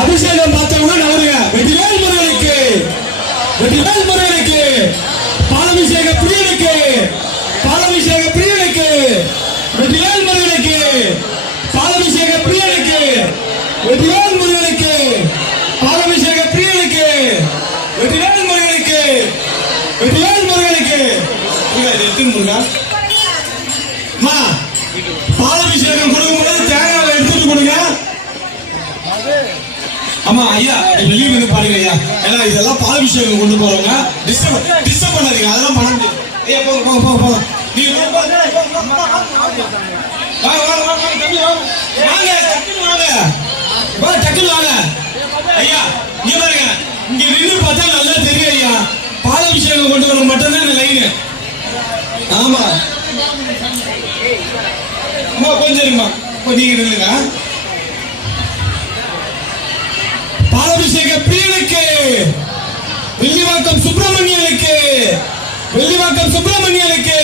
அபிஷேகம் பார்த்தவங்க நவருங்க. வெற்றிவேல் முருகனுக்கு, வெற்றிவேல் முருகனுக்கு, பாலபிஷேக பிரியனுக்கு, பாலபிஷேக பிரியனுக்கு, வெற்றிவேல் முருகனுக்கு, பாலபிஷேக பிரியனுக்கு, வெற்றிவேல் முருகனுக்கு, பாலபிஷேக பிரியனுக்கு, வெற்றிவேல் முருகனுக்கு, வெற்றிவேல் முருகனுக்கு. எத்தனை முருகா பாலபிஷேகம் கொடுக்கும்போது தேங்காய் எடுத்துட்டு கொடுங்க. ஆமா ஐயா, வெளியே வந்து பாருங்க ஐயா. ஏன்னா இதெல்லாம் பாலபிஷேகம் கொண்டு போறவங்க டிஸ்டர்ப் பண்ணாதீங்க. அதெல்லாம் பண்ண முடியாது. ஐயா போங்க போங்க போங்க போங்க. நீங்க வாங்க வாங்க வாங்க தம்பி வாங்க. வாங்க டக்குனு வாங்க. வா டக்குனு வாங்க. ஐயா இங்க பாருங்க. இங்க நின்னு பார்த்தா நல்லா தெரியும் ஐயா. பாலபிஷேகம் கொண்டு வர மட்டும் தான் லைன். ஆமா அம்மா கொஞ்சம் இருமா. நீங்க இருங்க. பாலபிஷேக பிரியனுக்கு, வெள்ளிவாக்கம் சுப்பிரமணியனுக்கு, வெள்ளிவாக்கம் சுப்பிரமணியனுக்கு,